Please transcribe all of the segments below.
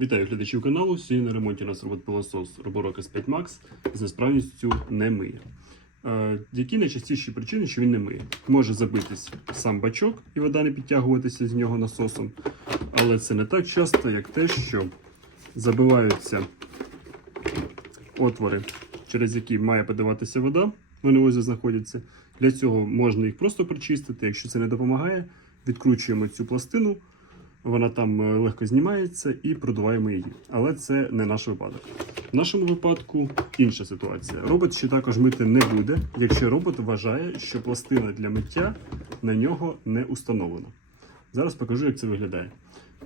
Вітаю глядачів каналу. Сьогодні на ремонті у нас робот-пилосос Roborock S5 Max з несправністю не миє. Е, які найчастіші причини, що він не миє? Може забитись сам бачок і вода не підтягуватися з нього насосом, але це не так часто, як те, що забиваються отвори, через які має подаватися вода, вони ось знаходяться. Для цього можна їх просто прочистити. Якщо це не допомагає, відкручуємо цю пластину, вона там е, легко знімається і продуваємо її. Але це не наш випадок. В нашому випадку інша ситуація. Робот ще також мити не буде, якщо робот вважає, що пластина для миття на нього не установлена. Зараз покажу, як це виглядає.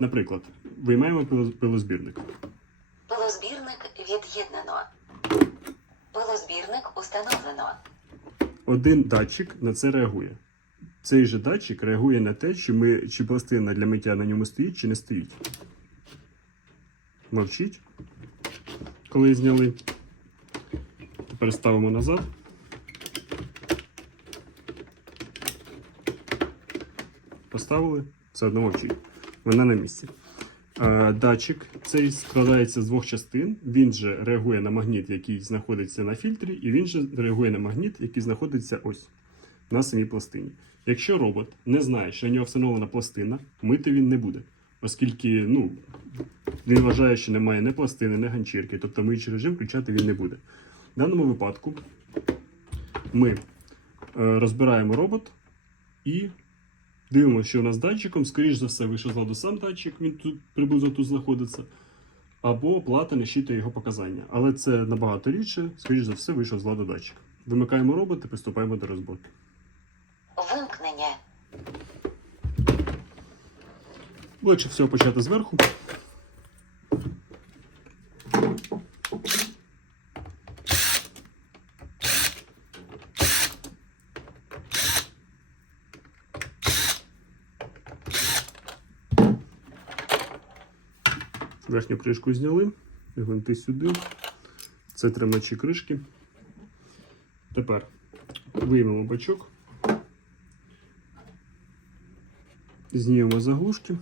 Наприклад, виймаємо пилозбірник. Пилозбірник від'єднано. Пилозбірник установлено. Один датчик на це реагує. Цей же датчик реагує на те, чи, ми, чи пластина для миття на ньому стоїть чи не стоїть. Мовчить. Коли зняли. Тепер ставимо назад. Поставили, все одно мовчить. Вона на місці. Датчик цей складається з двох частин. Він же реагує на магніт, який знаходиться на фільтрі, і він же реагує на магніт, який знаходиться ось на самій пластині. Якщо робот не знає, що на нього встановлена пластина, мити він не буде, оскільки ну, він вважає, що немає ні пластини, ні ганчірки, тобто миючий режим включати він не буде. В даному випадку ми е, розбираємо робот і дивимося, що у нас з датчиком, скоріш за все, вийшов з ладу сам датчик, він тут приблизно тут знаходиться. Або плата не щитує його показання. Але це набагато рідше, скоріш за все, вийшов з ладу датчик. Вимикаємо робот і приступаємо до розборки. Легше всього почати зверху. Верхню кришку зняли, гвинти сюди. Це тримачі кришки. Тепер виймемо бачок. Знімемо заглушки.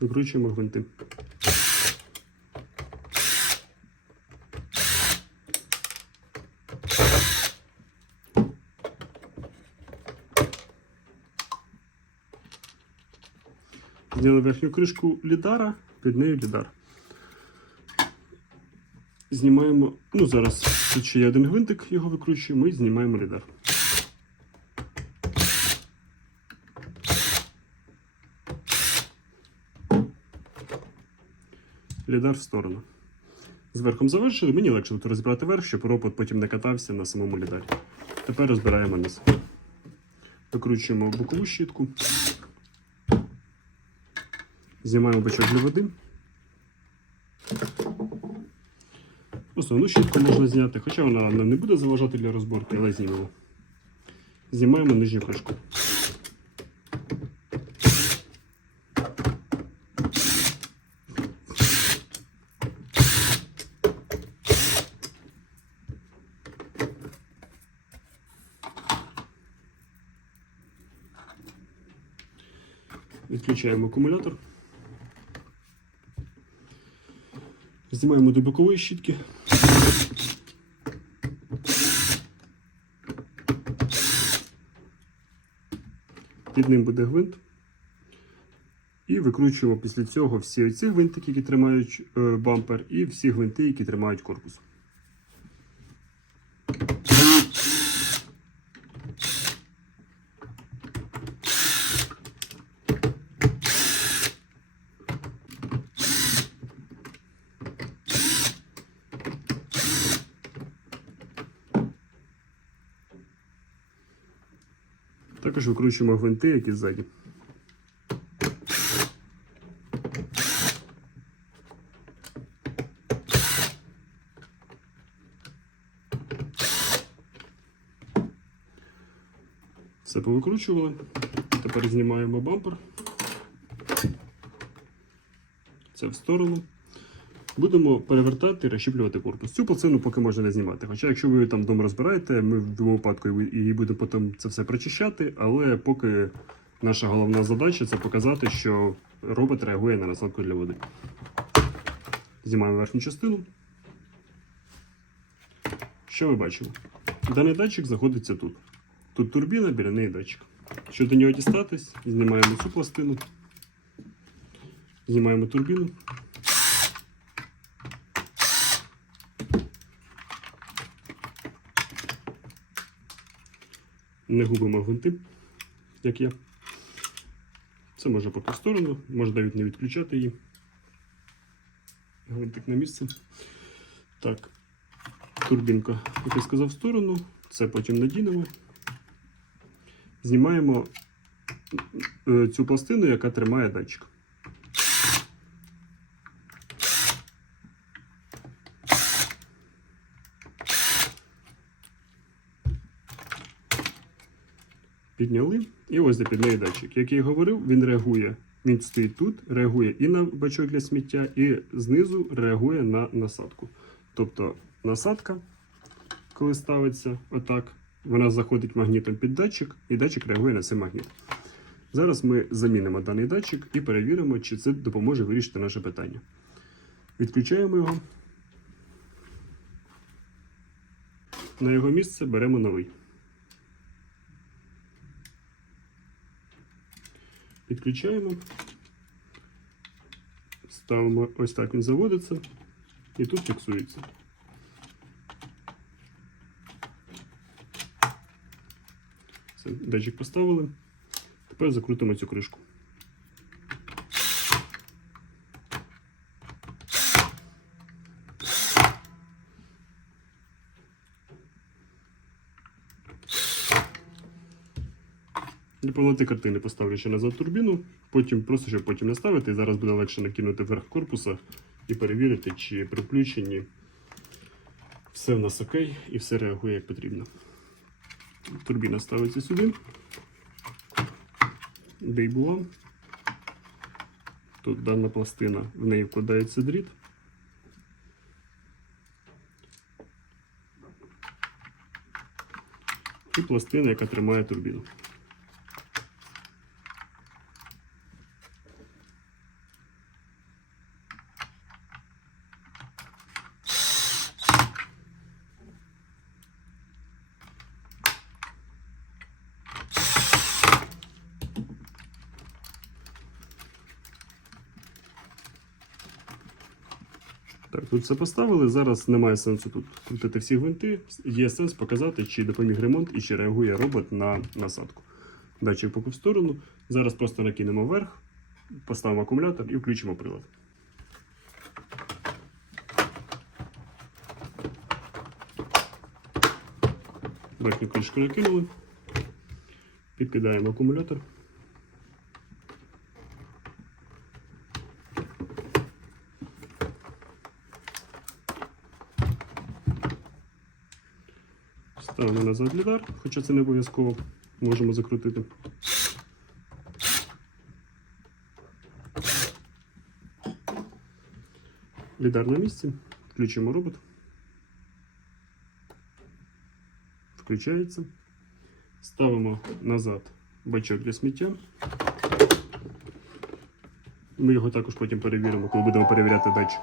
Викручуємо гвинти. Зняли верхню кришку лідара, під нею лідар. Знімаємо, ну зараз тут ще є один гвинтик, його викручуємо і знімаємо лідар. Лідар в сторону. З верхом завершили. Мені легше тут розібрати верх, щоб робот потім не катався на самому лідарі. Тепер розбираємо низ. Викручуємо бокову щітку. Знімаємо бачок для води. Основну щітку можна зняти, хоча вона не буде заважати для розборки, але знімемо. Знімаємо нижню кришку. Відключаємо акумулятор. Знімаємо до бокової щітки. Під ним буде гвинт. І викручуємо після цього всі оці гвинтики, які тримають е, бампер, і всі гвинти, які тримають корпус. Також викручуємо гвинти, які ззаді. Все повикручували. Тепер знімаємо бампер. Це в сторону. Будемо перевертати, і розщіплювати корпус. Цю пластину поки можна не знімати. Хоча, якщо ви там вдома розбираєте, ми в будь-якому випадку і будемо потім це все прочищати, але поки наша головна задача це показати, що робот реагує на насадку для води. Знімаємо верхню частину. Що ми бачимо? Даний датчик знаходиться тут. Тут турбіна, біля неї датчик. Щоб до нього дістатись, знімаємо цю пластину, знімаємо турбіну. Не губимо гвинти, як я. Це може поки в сторону, може навіть не відключати її. Гвинтик на місце. Так, турбінка, як я сказав, в сторону. Це потім надінемо. Знімаємо е, цю пластину, яка тримає датчик. Підняли. І ось де під неї датчик. Як я і говорив, він реагує. Він стоїть тут, реагує і на бачок для сміття, і знизу реагує на насадку. Тобто насадка, коли ставиться отак, вона заходить магнітом під датчик, і датчик реагує на цей магніт. Зараз ми замінимо даний датчик і перевіримо, чи це допоможе вирішити наше питання. Відключаємо його. На його місце беремо новий. Підключаємо. Ставимо ось так він заводиться. І тут фіксується. Датчик поставили. Тепер закрутимо цю кришку. Для повноти картини поставлю ще назад турбіну, потім просто щоб потім не ставити. І зараз буде легше накинути верх корпуса і перевірити, чи при включенні все в нас окей і все реагує як потрібно. Турбіна ставиться сюди. Де й була. Тут дана пластина, в неї вкладається дріт. І пластина, яка тримає турбіну. Так, тут все поставили. Зараз немає сенсу тут крутити всі гвинти. Є сенс показати, чи допоміг ремонт і чи реагує робот на насадку. Датчик поки в сторону. Зараз просто накинемо вверх, поставимо акумулятор і включимо прилад. Верхню кришку накинули. Підкидаємо акумулятор. Ставимо назад лідар, хоча це не обов'язково. Можемо закрутити. Лідар на місці. Включимо робот. Включається. Ставимо назад бачок для сміття. Ми його також потім перевіримо, коли будемо перевіряти датчик.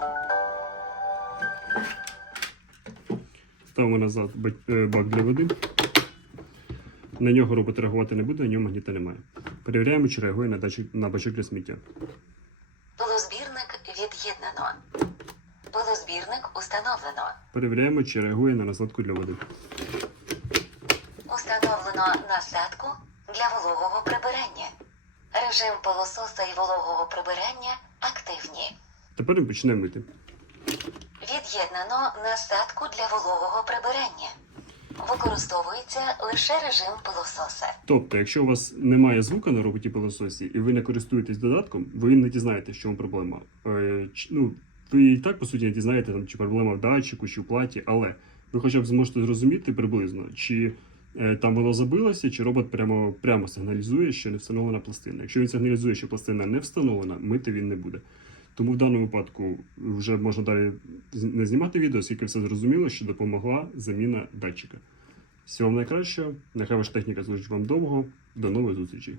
Ставимо назад е, бак для води. На нього робот реагувати не буде, на нього магніта немає. Перевіряємо, чи реагує на, датчик, на бачок для сміття. Пилозбірник від'єднано. Пилозбірник установлено. Перевіряємо, чи реагує на насадку для води. Установлено насадку для вологого прибирання. Режим пилососа і вологого прибирання активні. Тепер він почне мити. Від'єднано насадку для вологого прибирання. Використовується лише режим пилососа. Тобто, якщо у вас немає звука на роботі пилососі і ви не користуєтесь додатком, ви не дізнаєтесь, в чому проблема. Е, ч- ну, ви і так, по суті, не дізнаєте, там, чи проблема в датчику, чи в платі, але ви хоча б зможете зрозуміти приблизно, чи е, там воно забилося, чи робот прямо, прямо сигналізує, що не встановлена пластина. Якщо він сигналізує, що пластина не встановлена, мити він не буде. Тому в даному випадку вже можна далі не знімати відео, оскільки все зрозуміло, що допомогла заміна датчика. Всього вам найкращого, нехай ваша техніка служить вам довго. До нових зустрічей.